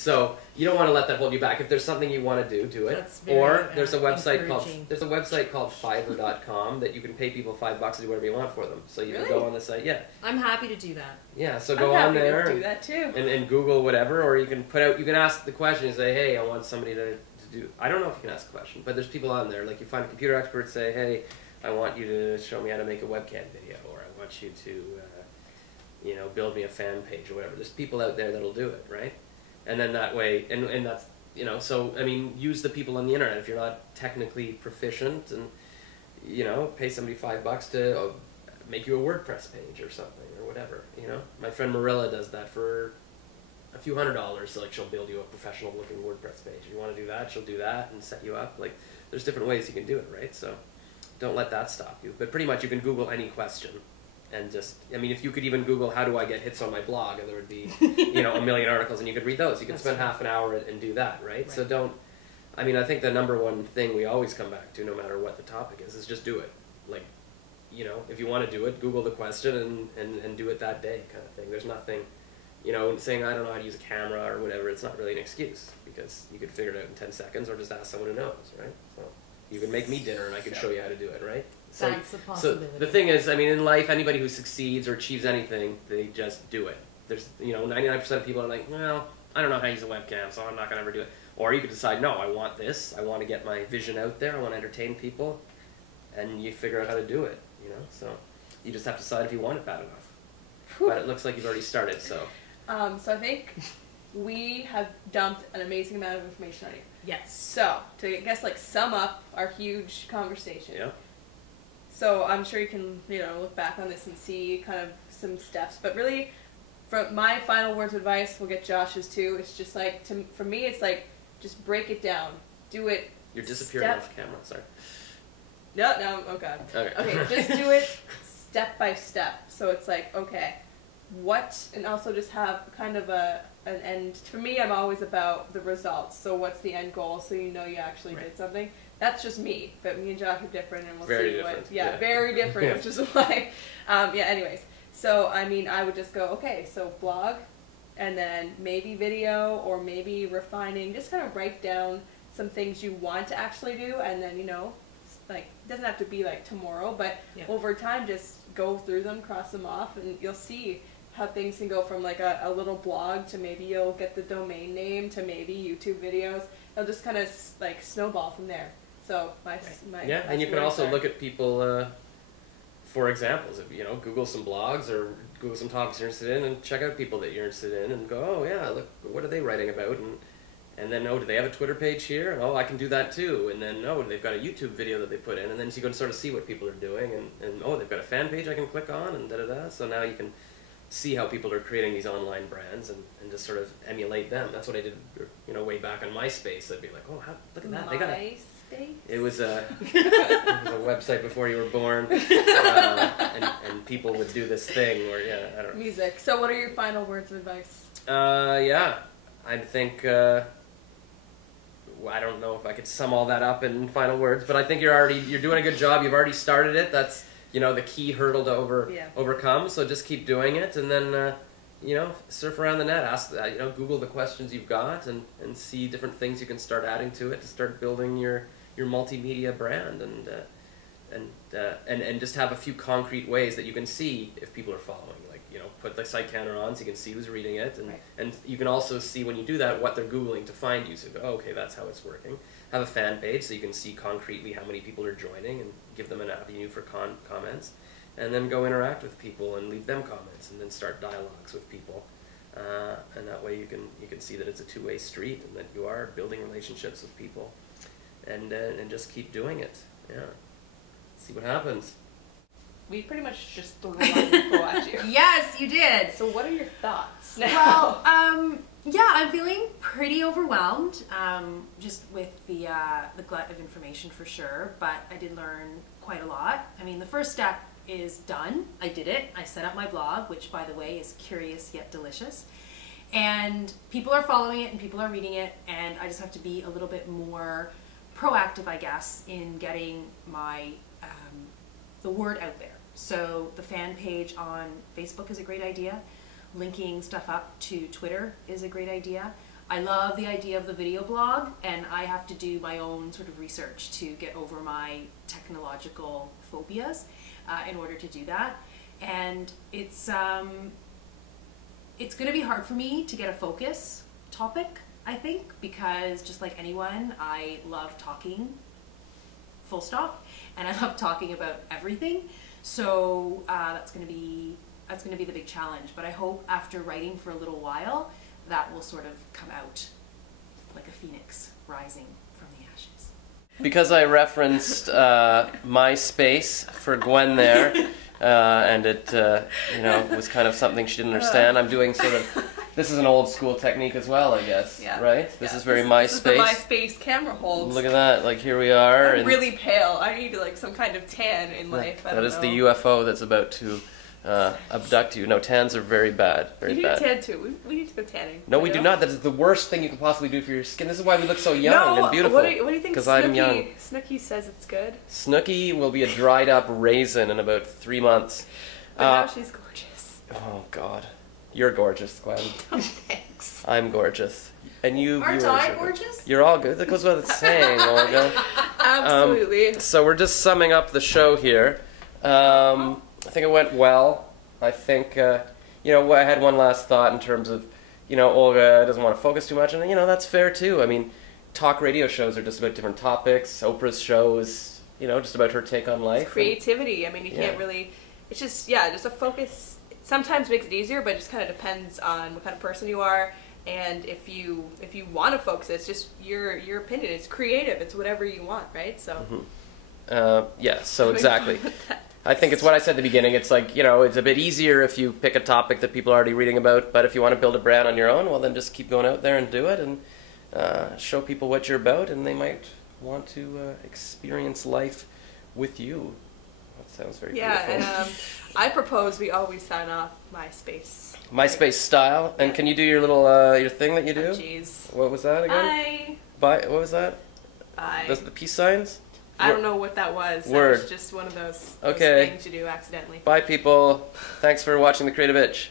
So you don't want to let that hold you back. If there's something you want to do it. That's very, or there's a website encouraging. called Fiverr.com that you can pay people $5 to do whatever you want for them. So you can go on the site. Yeah. I'm happy to do that. Yeah. So go on there. To do that too. And Google whatever, or you can you can ask the question and say, hey, I want somebody to do. I don't know if you can ask a question, but there's people on there. Like you find a computer expert, say, hey, I want you to show me how to make a webcam video, or I want you to, build me a fan page or whatever. There's people out there that'll do it, right? And then that way, and that's, so, I mean, use the people on the internet. If you're not technically proficient, and, pay somebody $5 to make you a WordPress page or something, or whatever, My friend Marilla does that for a few $100s, so, like, she'll build you a professional-looking WordPress page. If you want to do that, she'll do that and set you up. Like, there's different ways you can do it, right? So don't let that stop you. But pretty much you can Google any question. And just, I mean, if you could even Google, how do I get hits on my blog, and there would be, a million articles, and you could read those. You could spend half an hour and do that, right? So don't, I mean, I think the number one thing we always come back to, no matter what the topic is just do it. Like, if you want to do it, Google the question and do it that day kind of thing. There's nothing, saying I don't know how to use a camera or whatever, it's not really an excuse, because you could figure it out in 10 seconds or just ask someone who knows, right? So you can make me dinner and I can show you how to do it, right? That's a possibility. So the thing is, I mean, in life, anybody who succeeds or achieves anything, they just do it. There's, 99% of people are like, well, I don't know how to use a webcam, so I'm not going to ever do it. Or you could decide, no, I want this. I want to get my vision out there. I want to entertain people. And you figure out how to do it, So you just have to decide if you want it bad enough. But it looks like you've already started, so. So I think we have dumped an amazing amount of information on you. Yes. So, to sum up our huge conversation. Yeah. So I'm sure you can, look back on this and see kind of some steps. But really, for my final words of advice, we'll get Josh's too. It's just like, for me, it's like, just break it down. Do it. You're disappearing off camera, sorry. No, oh God. Okay, just do it step by step. So it's like, okay, and also just have kind of an end. For me, I'm always about the results. So what's the end goal, so you actually did something. That's just me, but me and Josh are different, and we'll very see different. Very different, which is why, anyways. So, I mean, I would just go, okay, so blog, and then maybe video, or maybe refining, just kind of write down some things you want to actually do, and then, it doesn't have to be like tomorrow, but over time, just go through them, cross them off, and you'll see how things can go from like a little blog to maybe you'll get the domain name to maybe YouTube videos. It'll just kind of like snowball from there. So and you can also look at people for examples. If Google some blogs or Google some topics you're interested in, and check out people that you're interested in, and go, oh yeah, look, what are they writing about? And then, do they have a Twitter page here? Oh, I can do that too. And then, they've got a YouTube video that they put in, and then so you can sort of see what people are doing, and they've got a fan page I can click on, and da-da-da. So now you can see how people are creating these online brands and just sort of emulate them. That's what I did, way back on MySpace. I'd be like, oh, look at that. They got it was a website before you were born, and people would do this thing where, I don't know. Music. So what are your final words of advice? I think, I don't know if I could sum all that up in final words, but I think you're doing a good job. You've already started it. That's, the key hurdle to overcome. So just keep doing it, and then, surf around the net. Ask, Google the questions you've got, and see different things you can start adding to it to start building your multimedia brand, and just have a few concrete ways that you can see if people are following. Like, put the site counter on so you can see who's reading it, and you can also see when you do that what they're Googling to find you. So go, okay, that's how it's working. Have a fan page so you can see concretely how many people are joining and give them an avenue for comments, and then go interact with people and leave them comments, and then start dialogues with people, and that way you can see that it's a two-way street and that you are building relationships with people, and just keep doing it. See what happens. We pretty much just threw a lot of info at you. Yes, you did. So what are your thoughts now? Well, I'm feeling pretty overwhelmed, just with the glut of information for sure, but I did learn quite a lot. I mean, the first step is done. I did it. I set up my blog, which, by the way, is curious yet delicious. And people are following it and people are reading it, and I just have to be a little bit more proactive, I guess, in getting my the word out there. So the fan page on Facebook is a great idea. Linking stuff up to Twitter is a great idea. I love the idea of the video blog, and I have to do my own sort of research to get over my technological phobias in order to do that. And it's going to be hard for me to get a focus topic, I think, because just like anyone, I love talking, full stop, and I love talking about everything. So that's going to be the big challenge. But I hope after writing for a little while, that will sort of come out like a phoenix rising from the ashes. Because I referenced MySpace for Gwen there, and it was kind of something she didn't understand. I'm doing sort of, this is an old school technique as well, I guess, right? This is very MySpace. This is the MySpace camera holds. Look at that, like here we are. I'm really pale. I need like some kind of tan in life. That is the UFO that's about to abduct you. No, tans are very bad. Very bad. You need tan too. We need to go tanning. No, we do not. That is the worst thing you can possibly do for your skin. This is why we look so young and beautiful. What do you think? Because I'm young. Snooki says it's good. Snooki will be a dried up raisin in about 3 months. But now she's gorgeous. Oh God, you're gorgeous, Gwen. Oh, thanks. I'm gorgeous. And you, Aren't I gorgeous? You're all good. That goes without saying, Olga. Absolutely. So we're just summing up the show here. I think it went well. I think, I had one last thought in terms of, Olga doesn't want to focus too much, and, that's fair too. I mean, talk radio shows are just about different topics. Oprah's show is, just about her take on life. It's creativity. I mean, you can't really, it's just, just a focus. Sometimes makes it easier, but it just kind of depends on what kind of person you are. And if you want to focus, it's just your opinion. It's creative. It's whatever you want, right? So. Mm-hmm. So exactly. I think it's what I said at the beginning. It's like, it's a bit easier if you pick a topic that people are already reading about. But if you want to build a brand on your own, well, then just keep going out there and do it and show people what you're about, and they might want to experience life with you. That sounds very beautiful. Yeah, and I propose we always sign off MySpace. MySpace style. And can you do your little your thing that you do? Oh, jeez. What was that again? Bye. What was that? Bye. The peace signs? I don't know what that was. Word. That was just one of those things you do accidentally. Bye, people. Thanks for watching The Creative Itch.